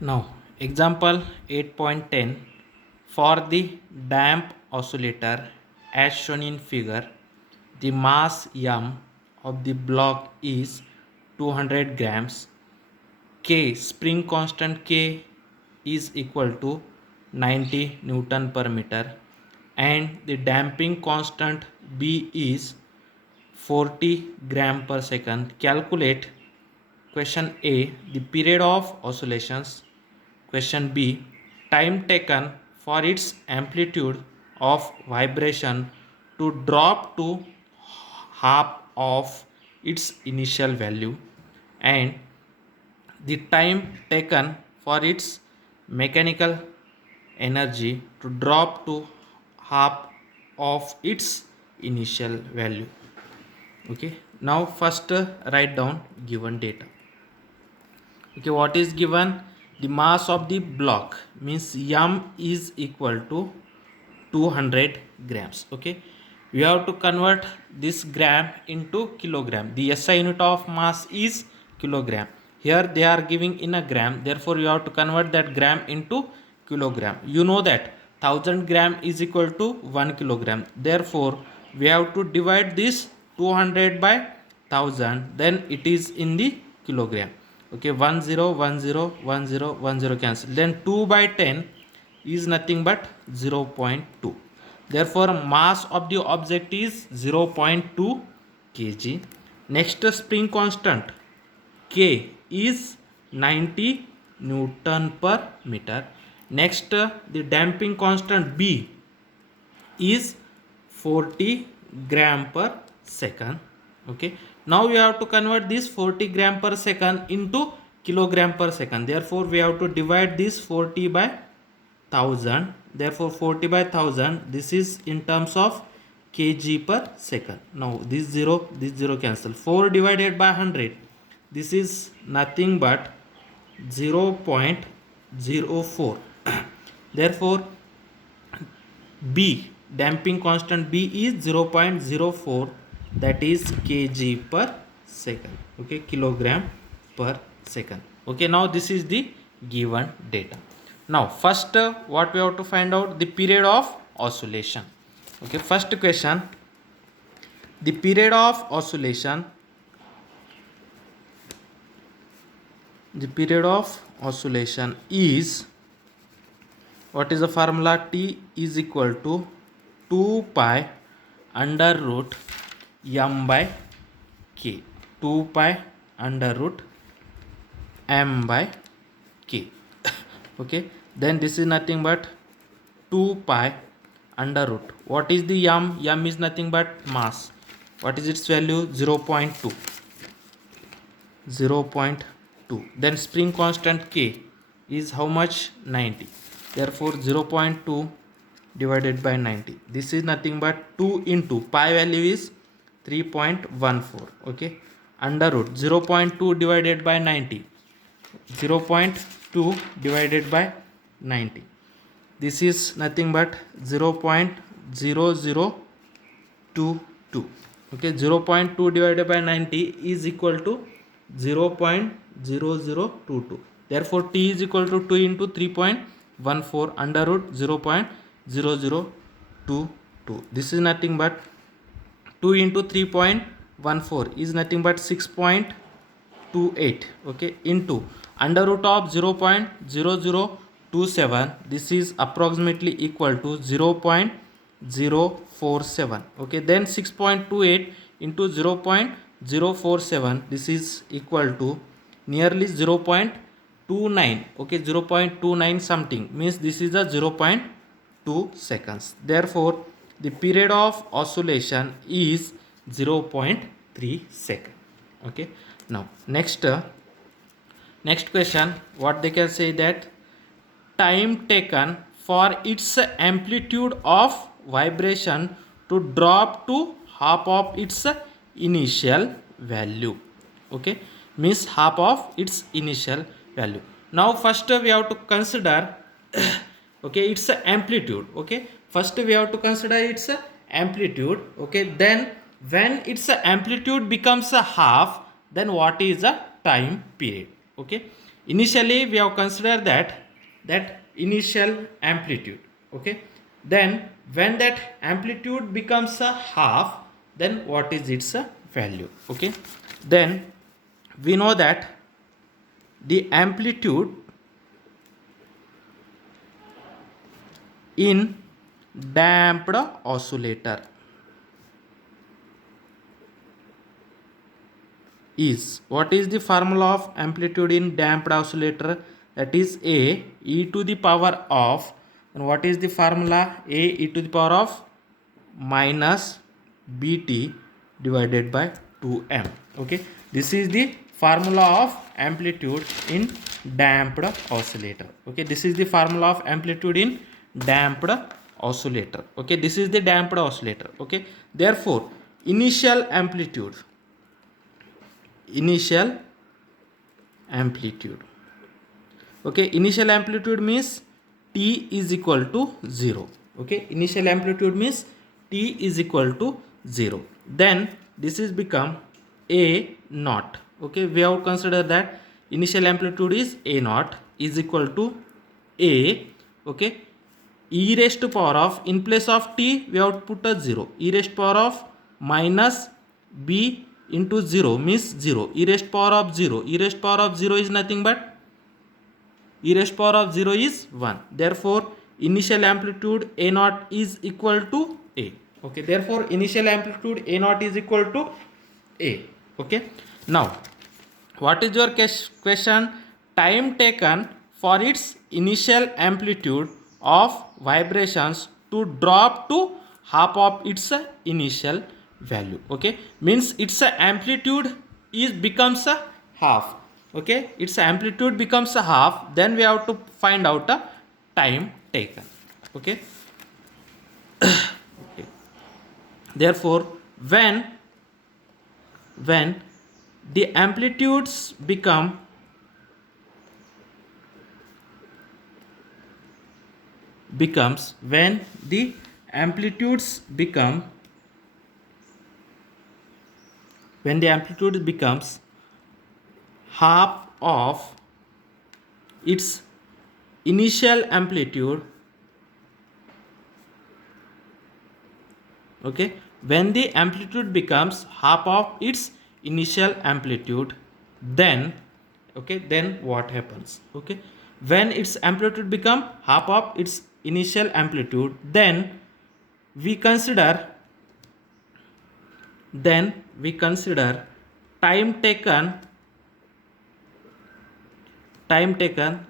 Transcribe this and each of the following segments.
Now, example 8.10, for the damp oscillator as shown in figure, the mass m of the block is 200 grams. K, spring constant K is equal to 90 Newton per meter, and the damping constant B is 40 gram per second. Calculate. Question A, the period of oscillations. Question B, time taken for its amplitude of vibration to drop to half of its initial value, and the time taken for its mechanical energy to drop to half of its initial value. Okay, now first write down given data. Okay, what is given? The mass of the block means m is equal to 200 grams. Okay, we have to convert this gram into kilogram. The SI unit of mass is kilogram. Here they are giving in a gram, therefore you have to convert that gram into kilogram. You know that 1000 gram is equal to 1 kilogram, therefore we have to divide this 200 by 1000, then it is in the kilogram. Okay, 1 0 1 0 1 0 1 0 cancel, then 2 by 10 is nothing but 0.2. Therefore mass of the object is 0.2 kg. Next, spring constant K is 90 Newton per meter. Next, the damping constant B is 40 gram per second. Okay, now we have to convert this 40 gram per second into kilogram per second. Therefore we have to divide this 40 by 1000. Therefore 40 by 1000, this is in terms of kg per second. Now this 0 cancel. 4 divided by 100, this is nothing but 0.04. Therefore B, damping constant B is 0.04, that is kg per second. Okay, kilogram per second. Okay, now this is the given data. Now first what we have to find out? The period of oscillation. Okay, first question, the period of oscillation, is, what is the formula? T is equal to 2 pi under root m by k. 2 pi under root m by k. Okay, then this is nothing but 2 pi under root. What is the m? M is nothing but mass. What is its value? 0.2. 0.2. Then spring constant K is how much? 90. Therefore 0.2 divided by 90, this is nothing but 2 into pi value is 3.14. Okay, under root 0.2 divided by 90, 0.2 divided by 90, this is nothing but 0.0022. Okay, 0.2 divided by 90 is equal to 0.0022. Therefore T is equal to 2 into 3.14 under root 0.0022. This is nothing but 2 into 3.14 is nothing but 6.28. Okay, into under root of 0.0027, this is approximately equal to 0.047. Okay, then 6.28 into 0.047, this is equal to nearly 0.29. Okay, 0.29 something, means this is a 0.2 seconds. Therefore the period of oscillation is 0.3 second. Okay, now next question, what they can say? That time taken for its amplitude of vibration to drop to half of its initial value. Okay, means half of its initial value. Now first we have to consider okay, its amplitude. Okay, first we have to consider its amplitude. Okay, then when its amplitude becomes a half, then what is the time period? Okay, Initially we have considered that initial amplitude. Okay, then when that amplitude becomes a half, then what is its value? Okay, then we know that the amplitude in damped oscillator is, what is the formula of amplitude in damped oscillator? That is a e to the power of, and what is the formula? A e to the power of minus bt divided by 2m. Okay, this is the formula of amplitude in damped oscillator. Okay, this is the formula of amplitude in damped oscillator. Okay, this is the damped oscillator. Okay, therefore initial amplitude okay, initial amplitude means t is equal to 0. Okay, initial amplitude means t is equal to 0. Then this is become a naught. Okay, we have considered that initial amplitude is a naught is equal to a, okay, e raised to power of, in place of t we have to put a 0, e raised to power of minus b into 0 means 0, e raised to power of 0, e raised to power of 0 is nothing but e raised to power of 0 is 1. Therefore initial amplitude a naught is equal to a. Okay, therefore initial amplitude a naught is equal to a. Okay, now what is your question? Time taken for its initial amplitude of vibrations to drop to half of its initial value. Okay, means its amplitude is becomes a half. Okay, its amplitude becomes a half, then we have to find out a time taken. Okay, okay. Therefore when the amplitudes becomes when the amplitudes become when the amplitude becomes half of its initial amplitude. Okay, when the amplitude becomes half of its initial amplitude, then okay, then what happens? Okay, when its amplitude become half of its initial amplitude, then we consider time taken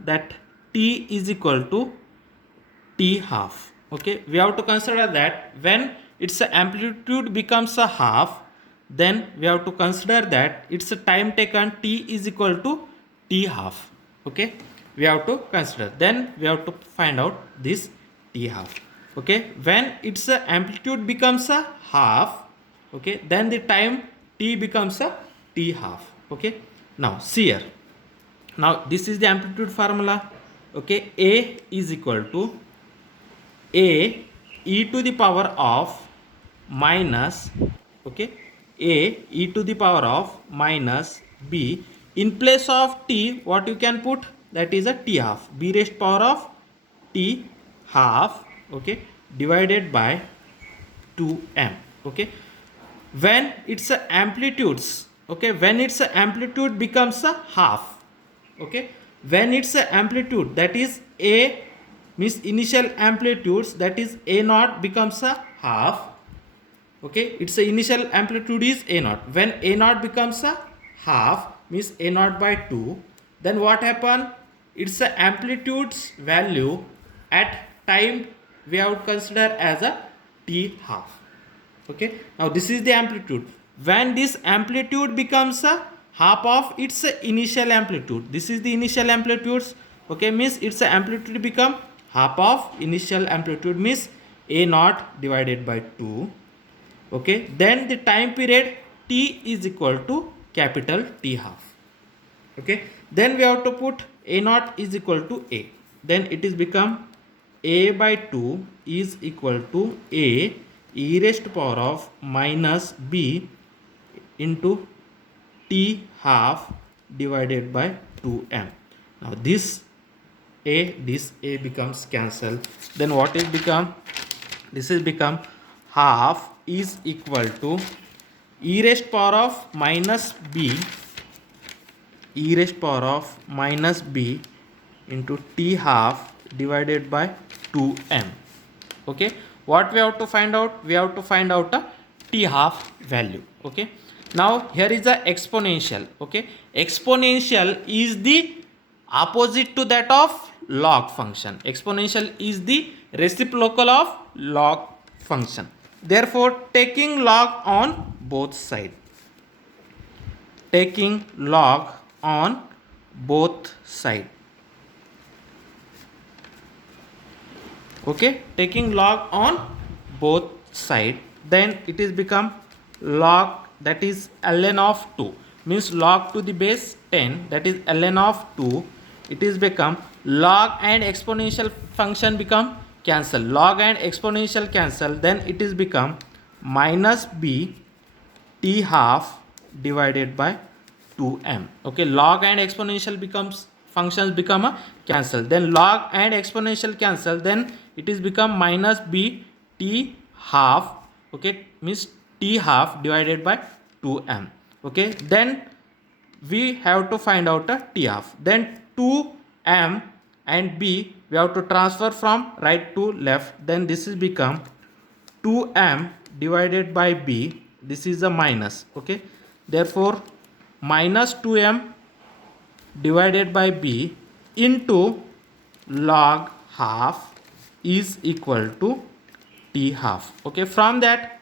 that t is equal to t half. Okay, we have to consider that when its amplitude becomes a half, then we have to consider that its time taken t is equal to t half. Okay, we have to consider, then we have to find out this t half. Okay, when its amplitude becomes a half, okay, then the time t becomes a t half. Okay, now see here, now this is the amplitude formula. Okay, a is equal to a e to the power of minus, okay, a e to the power of minus b, in place of t what you can put, that is a t half, b raised power of t half, okay, divided by 2m. Okay, when its amplitudes, okay, when its amplitude becomes a half, okay, when its amplitude, that is a means initial amplitudes, that is a naught becomes a half. Okay, its initial amplitude is a naught, when a naught becomes a half means a naught by 2, then what happen, its amplitude's value at time we have to consider as a t half. Okay, now this is the amplitude. When this amplitude becomes a half of its initial amplitude, this is the initial amplitudes. Okay, means its amplitude become half of initial amplitude means a naught divided by 2. Okay, then the time period t is equal to capital T half. Okay, then we have to put a naught is equal to a, then it is become a by 2 is equal to a e raised to power of minus b into t half divided by 2m. Now this A becomes cancelled. Then what is become? This is become half is equal to e raised power of minus b, e raised power of minus b into t half divided by 2m. Okay, what we have to find out? We have to find out a t half value. Okay, now here is the exponential. Okay, exponential is the opposite to that of log function. Exponential is the reciprocal of log function. Therefore, taking log on both sides. Taking log on both sides. Okay, taking log on both side, then it is become log, that is ln of 2, means log to the base 10, that is ln of 2. It is become log and exponential function become cancel, log and exponential cancel, then it is become minus b t half divided by 2m. Okay, log and exponential becomes functions become a cancel, then log and exponential cancel, then it is become minus b t half. Okay, means t half divided by 2m. Okay, then we have to find out a t half, then 2m and b we have to transfer from right to left, then this is become 2m divided by b, this is a minus. Okay, therefore minus 2m divided by b into log half is equal to t half. Okay, from that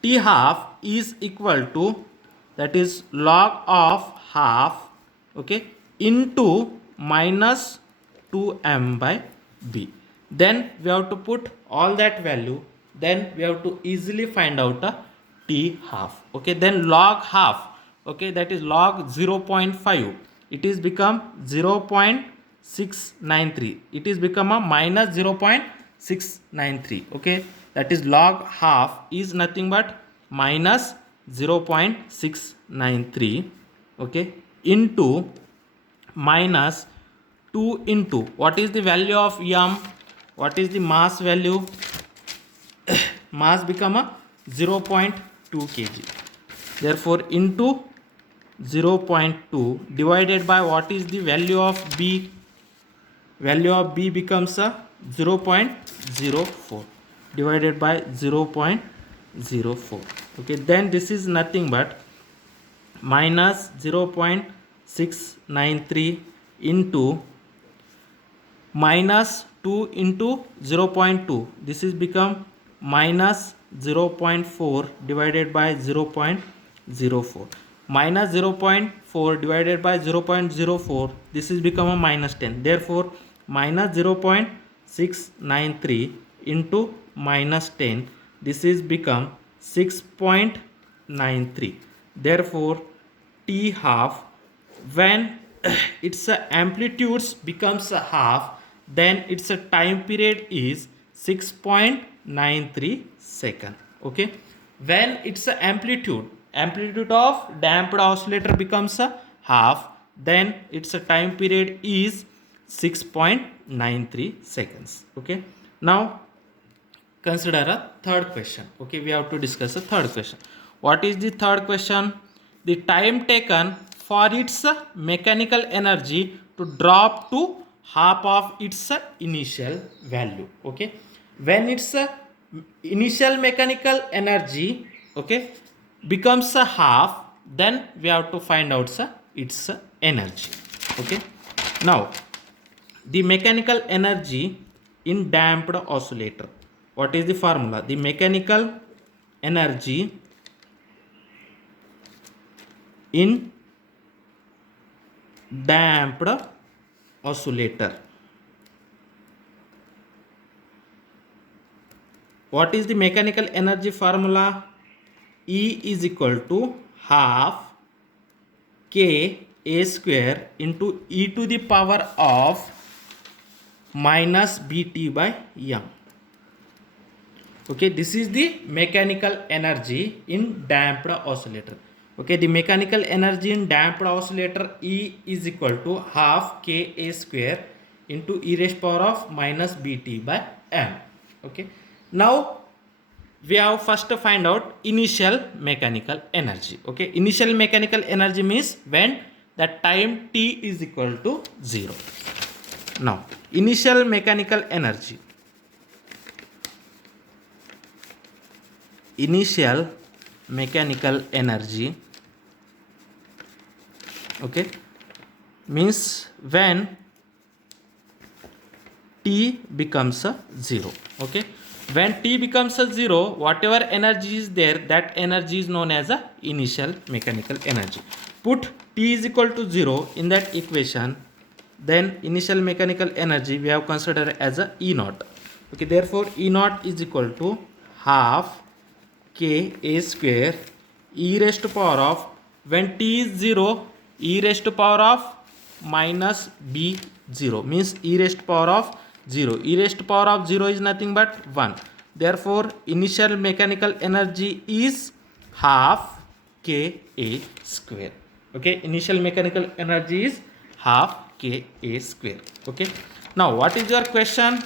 t half is equal to, that is log of half, okay, into minus 2m by b. Then we have to put all that value, then we have to easily find out a t half. Okay, then log half, okay, that is log 0.5, it is become 0.693, it is become a minus 0.693. okay, that is log half is nothing but minus 0.693, okay, into minus 2 into what is the value of m, what is the mass value, mass become a 0.2 kg, therefore into 0.2 divided by what is the value of b, value of b becomes a 0.04 divided by 0.04. okay, then this is nothing but minus 0.693 into minus 2 into 0.2, this is become minus 0.4 divided by 0.04, minus 0.4 divided by 0.04, this is become a minus 10, therefore minus 0.693 into minus 10, this is become 6.93, therefore t half, when its amplitudes becomes a half, then its time period is 6.93 second. okay, when its amplitude of damped oscillator becomes a half, then its time period is 6.93 seconds. okay, now consider a third question. okay, we have to discuss a third question. What is the third question? The time taken for its mechanical energy to drop to half of its initial value. okay, when its initial mechanical energy, okay, becomes a half, then we have to find out its energy. okay, now the mechanical energy in damped oscillator, what is the formula? The mechanical energy in damped oscillator, what is the mechanical energy formula? E is equal to half k a square into e to the power of minus bt by m. okay, this is the mechanical energy in damped oscillator. Okay, the mechanical energy in damped oscillator E is equal to half K A square into e raised power of minus bt by m. Okay, now we have first to find out initial mechanical energy. Okay, initial mechanical energy means when the time t is equal to 0. Now initial mechanical energy, initial mechanical energy, okay, means when t becomes a 0. Okay, when t becomes a 0, whatever energy is there, that energy is known as a initial mechanical energy. Put t is equal to 0 in that equation, then initial mechanical energy we have considered as a E naught. Okay, therefore E naught is equal to half K A square e raised to power of, when t is 0, e raised to power of minus b 0 means e raised to power of 0. E raised to power of 0 is nothing but 1. Therefore initial mechanical energy is half K A square. Okay, initial mechanical energy is half K A square. Okay, now what is your question?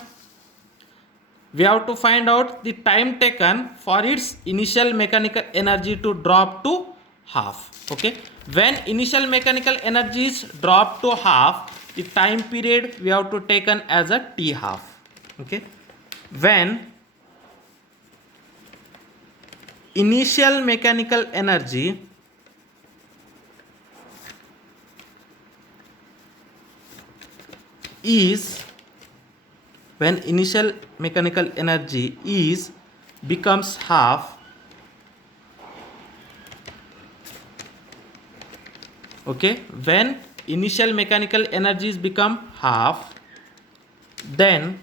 We have to find out the time taken for its initial mechanical energy to drop to half. Okay, when initial mechanical energy is dropped to half, the time period we have to taken as a t half. Okay, when initial mechanical energy is, when initial mechanical energy is becomes half, okay, when initial mechanical energies become half, then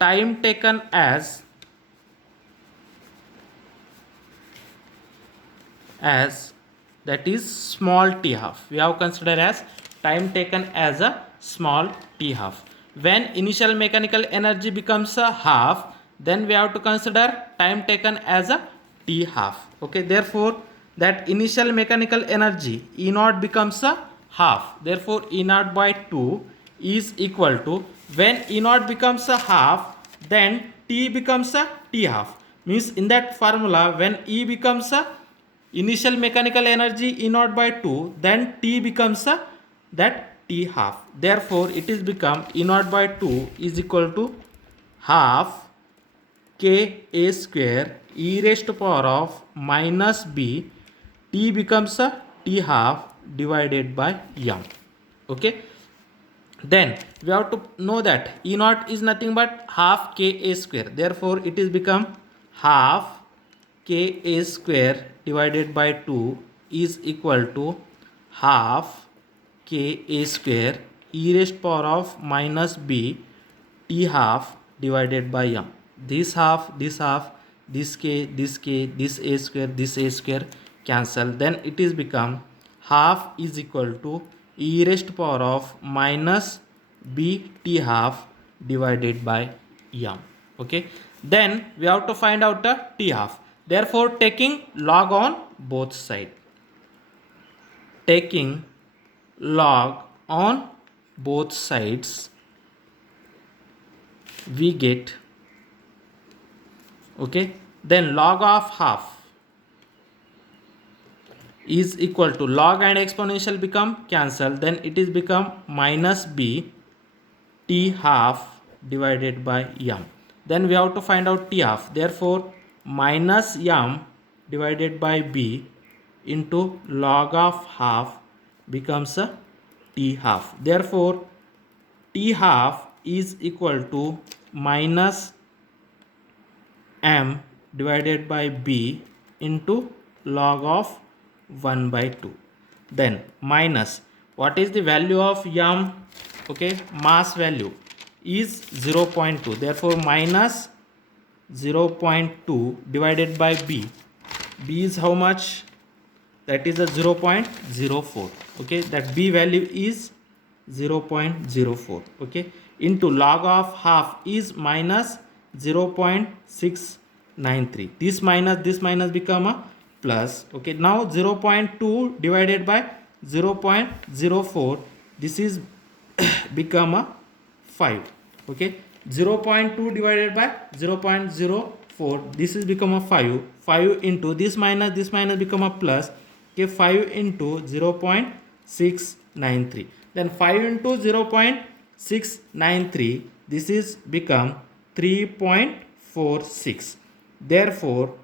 time taken as that is small t half, we have considered as time taken as a small t half. When initial mechanical energy becomes a half, then we have to consider time taken as a t half. Okay, therefore that initial mechanical energy E naught becomes a half, therefore E naught by 2 is equal to, when E naught becomes a half, then t becomes a t half, means in that formula when E becomes a initial mechanical energy E naught by 2, then t becomes a that t half. Therefore it is become E naught by 2 is equal to half K A square e raised to power of minus b, t becomes a t half divided by m. Okay, then we have to know that E naught is nothing but half K A square, therefore it is become half K A square divided by 2 is equal to half K A square e raised power of minus b t half divided by m. This half, this half, this k, this a square cancel, then it is become half is equal to e raised power of minus b t half divided by m. Okay, then we have to find out the t half. Therefore taking log on both sides, taking log on both sides, we get, okay, then log of half is equal to, log and exponential become cancel, then it is become minus b t half divided by m. Then we have to find out t half, therefore minus m divided by b into log of half becomes a t half. Therefore t half is equal to minus m divided by b into log of 1 by 2. Then minus, what is the value of m? Okay, mass value is 0.2, therefore minus 0.2 divided by b. B is how much? That is a 0.04. Okay, that b value is 0.04. Okay, into log of half is minus 0.693. This minus become a plus, okay, now 0.2 divided by 0.04, this is become a 5, okay, 0.2 divided by 0.04, this is become a 5 into this minus become a plus, okay, 5 into 0.693, then 5 into 0.693, this is become 3.46. Therefore,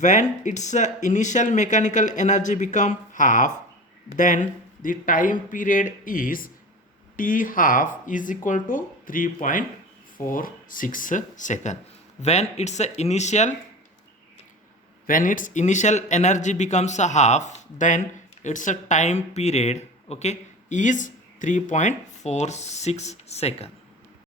when its initial mechanical energy become half, then the time period is t half is equal to 3.46 second. When its initial energy becomes a half, then its a time period, okay, is 3.46 second.